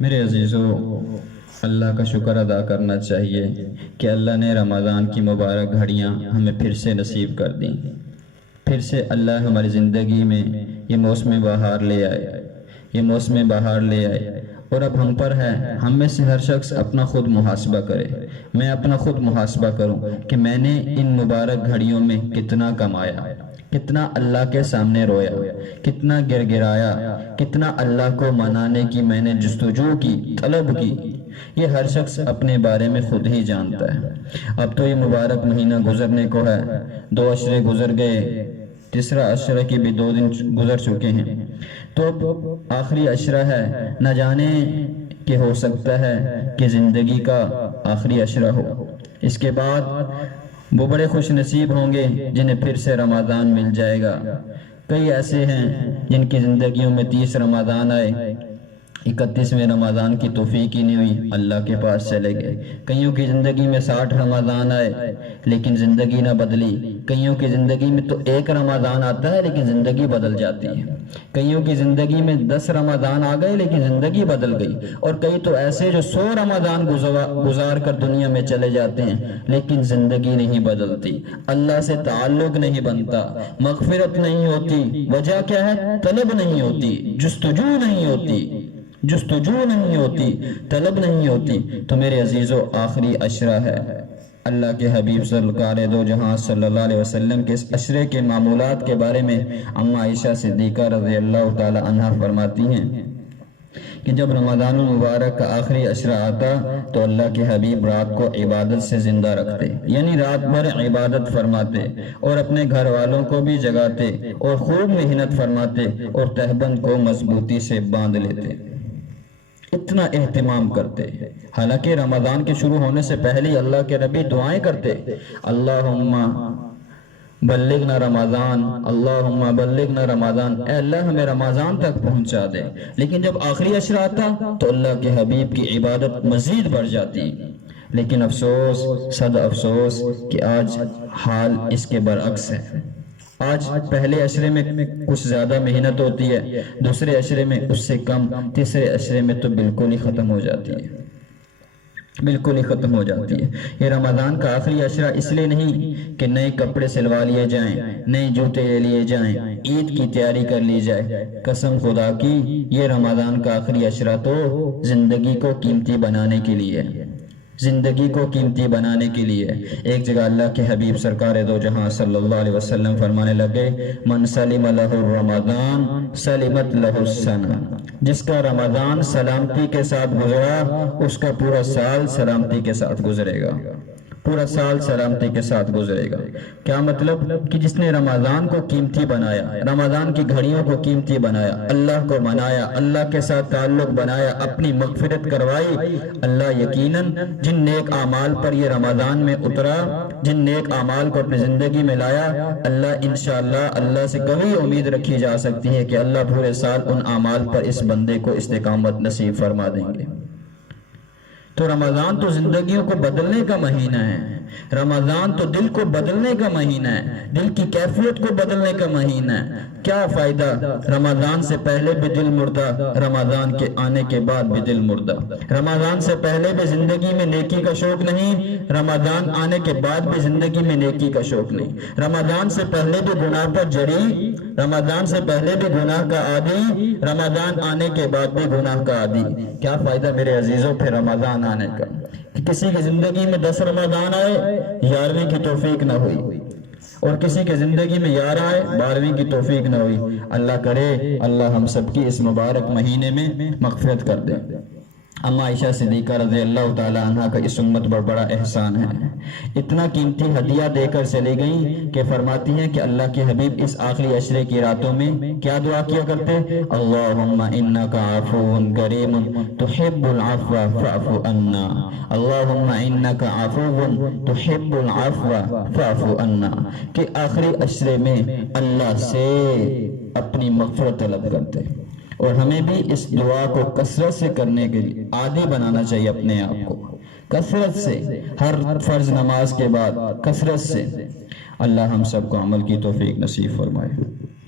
میرے عزیزو، اللہ کا شکر ادا کرنا چاہیے کہ اللہ نے رمضان کی مبارک گھڑیاں ہمیں پھر سے نصیب کر دیں۔ پھر سے اللہ ہماری زندگی میں یہ موسم بہار لے آئے، یہ موسم بہار لے آئے، اور اب ہم پر ہے، ہم میں سے ہر شخص اپنا خود محاسبہ کرے۔ میں اپنا خود محاسبہ کروں کہ میں نے ان مبارک گھڑیوں میں کتنا کمایا، کتنا اللہ کے سامنے رویا، کتنا گر گرایا، کتنا اللہ کو منانے کی میں نے جستجو کی، طلب کی۔ یہ ہر شخص اپنے بارے میں خود ہی جانتا ہے۔ اب تو یہ مبارک مہینہ گزرنے کو ہے، 2 عشرے گزر گئے، تیسرا عشرہ کی بھی 2 دن گزر چکے ہیں، تو اب آخری عشرہ ہے۔ نہ جانے کہ ہو سکتا ہے کہ زندگی کا آخری عشرہ ہو۔ اس کے بعد وہ بڑے خوش نصیب ہوں گے جنہیں پھر سے رمضان مل جائے گا۔ کئی ایسے ہیں جن کی زندگیوں میں 30 رمضان آئے، 31ویں رمضان کی توفیق ہی نہیں ہوئی، اللہ کے پاس چلے گئے۔ کئیوں کی زندگی میں 60 رمضان آئے لیکن زندگی نہ بدلی۔ کئیوں کی زندگی میں تو 1 رمضان آتا ہے لیکن زندگی بدل جاتی ہے۔ کئیوں کی زندگی میں 10 رمضان آ گئے لیکن زندگی بدل گئی۔ اور کئی تو ایسے جو 100 رمضان گزار کر دنیا میں چلے جاتے ہیں لیکن زندگی نہیں بدلتی، اللہ سے تعلق نہیں بنتا، مغفرت نہیں ہوتی۔ وجہ کیا ہے؟ طلب نہیں ہوتی، جستجو نہیں ہوتی، جستجو نہیں ہوتی، طلب نہیں ہوتی۔ تو میرے عزیزو، آخری عشرہ ہے۔ اللہ کے حبیب سرکار دو جہاں صلی اللہ علیہ وسلم کے اس عشرے کے معمولات کے بارے میں اماں عائشہ صدیقہ رضی اللہ تعالی عنہا فرماتی ہیں کہ جب رمضان المبارک کا آخری عشرہ آتا تو اللہ کے حبیب رات کو عبادت سے زندہ رکھتے، یعنی رات بھر عبادت فرماتے اور اپنے گھر والوں کو بھی جگاتے اور خوب محنت فرماتے اور تہبند کو مضبوطی سے باندھ لیتے، اتنا اہتمام کرتے۔ حالانکہ رمضان کے شروع ہونے سے پہلے اللہ کے نبی دعائیں کرتے، اللہم بلغنا رمضان، اللہم بلغنا رمضان، اے اللہ ہمیں رمضان تک پہنچا دے۔ لیکن جب آخری عشرہ آتا تو اللہ کے حبیب کی عبادت مزید بڑھ جاتی۔ لیکن افسوس، صد افسوس کہ آج حال اس کے برعکس ہے۔ آج پہلے عشرے میں کچھ زیادہ محنت ہوتی ہے، دوسرے عشرے میں اس سے کم، تیسرے عشرے میں تو بالکل ہی ختم ہو جاتی ہے، بالکل ہی ختم ہو جاتی ہے۔ یہ رمضان کا آخری عشرہ اس لیے نہیں کہ نئے کپڑے سلوا لیے جائیں، نئے جوتے لے لیے جائیں، عید کی تیاری کر لی جائے۔ قسم خدا کی، یہ رمضان کا آخری عشرہ تو زندگی کو قیمتی بنانے کے لیے، زندگی کو قیمتی بنانے کے لیے۔ ایک جگہ اللہ کے حبیب سرکار دو جہاں صلی اللہ علیہ وسلم فرمانے لگے، من سلم لہ الرمضان سلمت لہ السنہ، جس کا رمضان سلامتی کے ساتھ گزرا اس کا پورا سال سلامتی کے ساتھ گزرے گا، پورا سال سلامتی کے ساتھ گزرے گا۔ کیا مطلب؟ کہ جس نے رمضان کو قیمتی بنایا، رمضان کی گھڑیوں کو قیمتی بنایا، اللہ کو منایا، اللہ کے ساتھ تعلق بنایا، اپنی مغفرت کروائی، اللہ یقیناً جن نیک اعمال پر یہ رمضان میں اترا، جن نیک اعمال کو اپنی زندگی میں لایا، اللہ انشاءاللہ اللہ سے کبھی امید رکھی جا سکتی ہے کہ اللہ پورے سال ان اعمال پر اس بندے کو استقامت نصیب فرما دیں گے۔ تو رمضان تو زندگیوں کو بدلنے کا مہینہ ہے، رمضان تو دل کو بدلنے کا مہینہ ہے، دل کی کیفیت کو بدلنے کا مہینہ ہے۔ کیا فائدہ رمضان سے پہلے بھی دل مردہ، رمضان کے آنے کے بعد بھی دل مردہ، رمضان سے پہلے بھی زندگی میں نیکی کا شوق نہیں، رمضان آنے کے بعد بھی زندگی میں نیکی کا شوق نہیں، رمضان سے پہلے بھی گناہ پر جڑی، رمضان سے پہلے بھی گناہ کا عادی، رمضان آنے کے بعد بھی گناہ کا عادی۔ کیا فائدہ میرے عزیزوں پھر رمضان آنے کا؟ کہ کسی کی زندگی میں 10 رمضان آئے، 11ویں کی توفیق نہ ہوئی، اور کسی کی زندگی میں 11 آئے، 12ویں کی توفیق نہ ہوئی۔ اللہ کرے اللہ ہم سب کی اس مبارک مہینے میں مغفرت کر دے۔ اماں عائشہ صدیقہ رضی اللہ تعالی عنہ کا اس امت پر بڑا احسان ہے، اتنا قیمتی ہدیہ دے کر چلی گئیں کہ فرماتی ہیں کہ اللہ کے حبیب اس آخری عشرے کی راتوں میں کیا دعا کیا کرتے؟ اللہم انک عفو کریم تحب العفو فاعف عنا، اللہم انک عفو تحب العفو فاعف عنا، کہ آخری عشرے میں اللہ سے اپنی مغفرت طلب کرتے۔ اور ہمیں بھی اس دعا کو کثرت سے کرنے کے لیے عادی بنانا چاہیے اپنے آپ کو، کثرت سے، ہر فرض نماز کے بعد کثرت سے۔ اللہ ہم سب کو عمل کی توفیق نصیب فرمائے۔